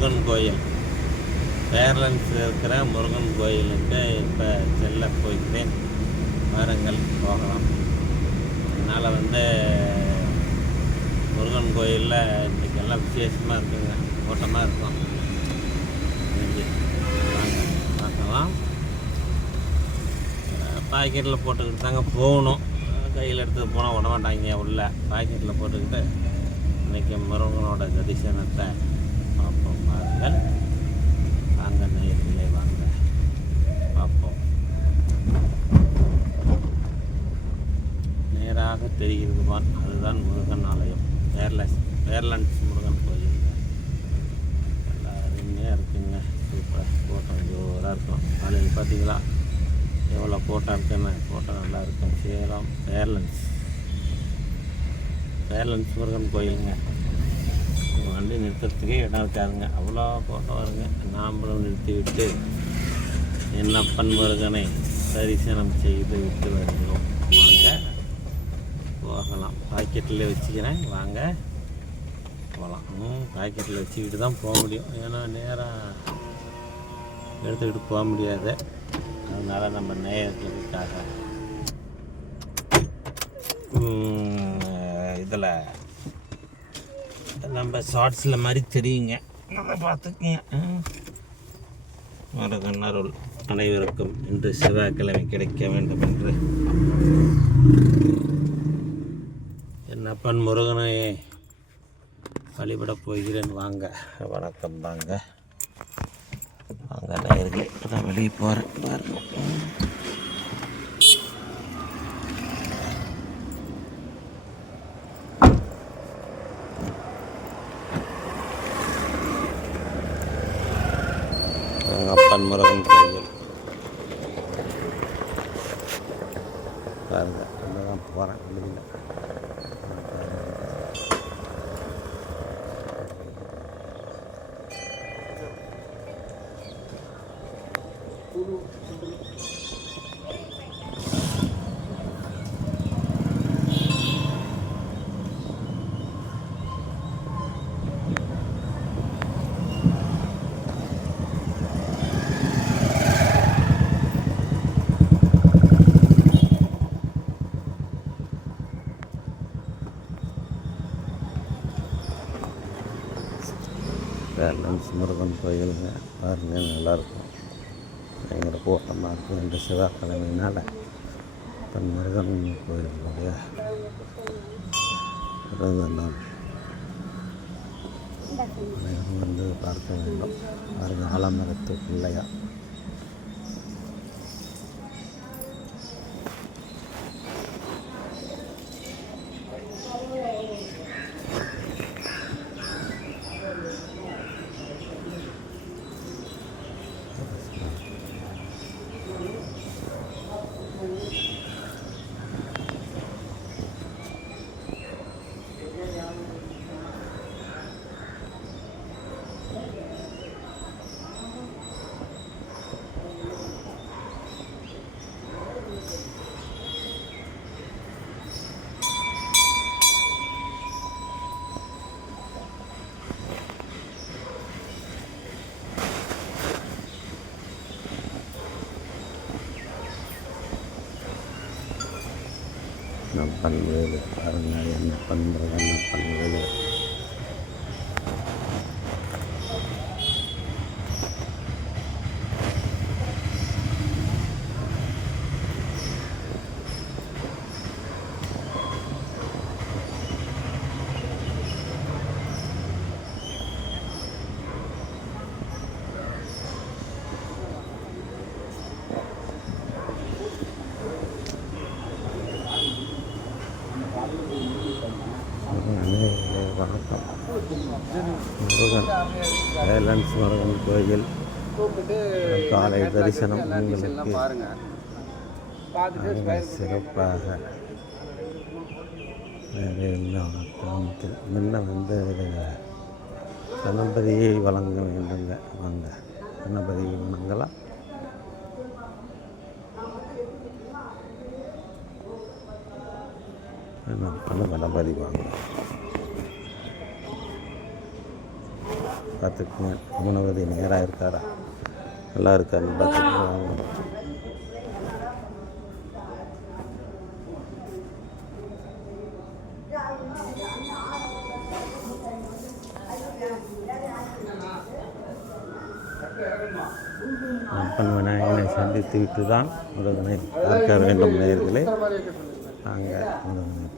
முருகன் கோயில். பேரலன்ஸ் இருக்கிற முருகன் கோயிலுக்கு இப்போ செல்ல போய்க்கிறேன் வாருங்கள் போகலாம். அதனால் வந்து முருகன் கோயிலில் இன்றைக்கி எல்லாம் விசேஷமாக இருக்குங்க. கூட்டமாக இருக்கும். இன்றைக்கி வாங்க பார்க்கலாம். பாக்கெட்டில் போட்டுக்கிட்டு தாங்க போகணும். கையில் எடுத்து போனால் விட மாட்டாங்க உள்ள பாக்கெட்டில் போட்டுக்கிட்டு இன்றைக்கி முருகனோட தரிசனத்தை பார்ப்போம் பாருங்கள் வாங்க நேரிலே வாங்க. பார்ப்போம் நேராக தெரிகிறது பான் அதுதான் முருகன் ஆலயம். வேர்லஸ் வேர்லண்ட்ஸ் முருகன் கோயில். நல்லா அருமையாக இருக்குங்க. சூப்பராக கூட்டம் ஜோராக இருக்கும். காலையில் பார்த்தீங்களா? எவ்வளோ கூட்டம் இருக்குன்னு? கூட்டம் நல்லா இருக்கும். சேலம் வேர்லன்ஸ் வேர்லன்ஸ் முருகன் கோயிலுங்க. வண்டி நிறுத்துறதுக்கே இடம் இருக்காதுங்க. அவ்வளோ கூட்டம் வருங்க. நாம்பளும் நிறுத்தி விட்டு என்னப்பன் முருகனை தரிசனம் செய்து விட்டு வருகிறோம். வாங்க போகலாம். பாக்கெட்டில் வச்சுக்கிறேன். வாங்க போகலாம். பாக்கெட்டில் வச்சுக்கிட்டு தான் போக முடியும். ஏன்னா நேராக எடுத்துக்கிட்டு போக முடியாது. அதனால் நம்ம நேரத்துக்காக இதில் நம்ம ஷார்ட்ஸில் மாதிரி தெரியுங்க. நம்ம பார்த்துக்குங்க. மரகன் அருள் அனைவருக்கும் இன்று செவ்வாய்க்கிழமை கிடைக்க வேண்டும் என்று. என்னப்பன் முருகனை வழிபடப் போகிறேன். வாங்க. வணக்கம். தாங்க வாங்க நேயர்களே இப்போ தான் வெளியே போகிறேன் பாருங்கள் எங்கள் அப்பன் முருகன் கோயில் அங்கே தான் போகிறேன் வெளியில் பேலன்ஸ் முருகன் கோயிலுங்க. பாருங்க நல்லாயிருக்கும் பயங்கர கூட்டமாக இருக்கும் ரெண்டு செவ்வாய்க்கிழமையினால் இப்போ முருகன் கோயிலுடைய பிறந்த நாள் அனைவரும் வந்து பார்க்க வேண்டும். பாருங்க ஆலமரத்து பிள்ளையா. என்ன பண்ணுறது பாருங்கள் என்ன பண்ணுறது என்ன பண்ணுறது வணக்கம். முருகன் வேலன்ஸ் முருகன் கோயில். காலை தரிசனம் உங்களுக்கு மிக சிறப்பாக. வேறு முன்ன வந்து கணபதியை வழங்க வேண்டுங்க. வாங்க கணபதியை வணங்கலாம் பண்ண கணபதி வாங்க. பார்த்துக்குங்க. குணவதி நேராக இருக்காரா? நல்லா இருக்காருன்னு பார்த்துக்குங்க. அப்பன் விநாயகனை சந்தித்து விட்டு தான் முருகனை பார்க்க வேண்டும் நேர்களே. நாங்கள் முருகனை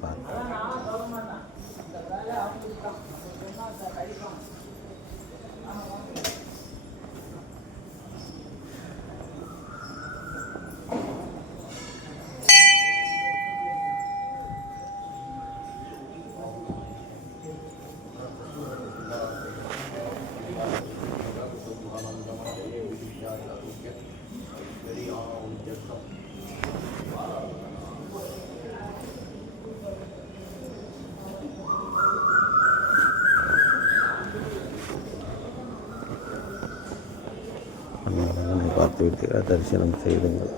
பார்க்க முருகனை பார்த்துவிட்டு தரிசனம் செய்துங்கள்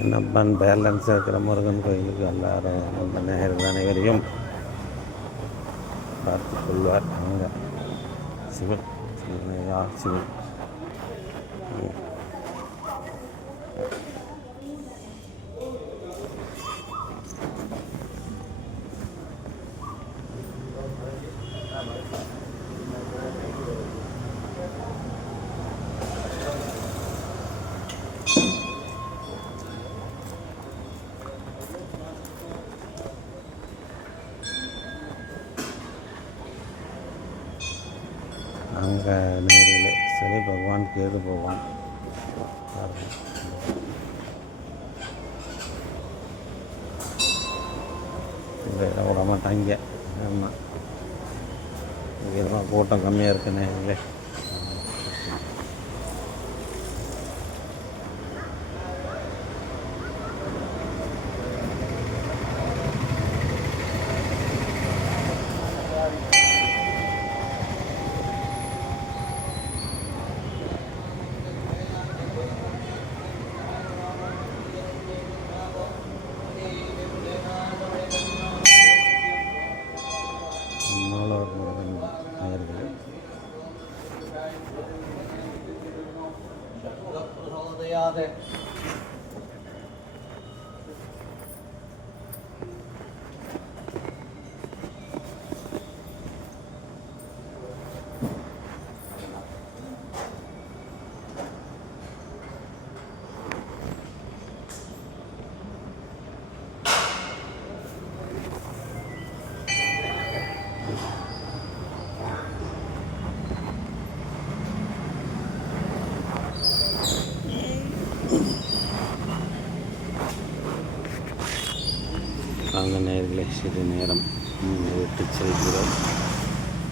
என்னப்பன் பேலன்ஸ் இருக்கிற முருகன் கோயிலுக்கு எல்லாரும் நம்ம நேரில் அனைவரையும் பார்த்து கொள்வார். அங்கே சிவன் சிவனையா சிவன். நேரில் சரி பகவான் கேது பகவான். பாருங்க. இங்கே விட மாட்டாங்க. ஆமாம் இங்கே தான் கூட்டம் கம்மியாக இருக்கு நேரில் மூலவர் முருகன் நேர்கள் அந்த நேரம். விட்டு செல்கிறோம்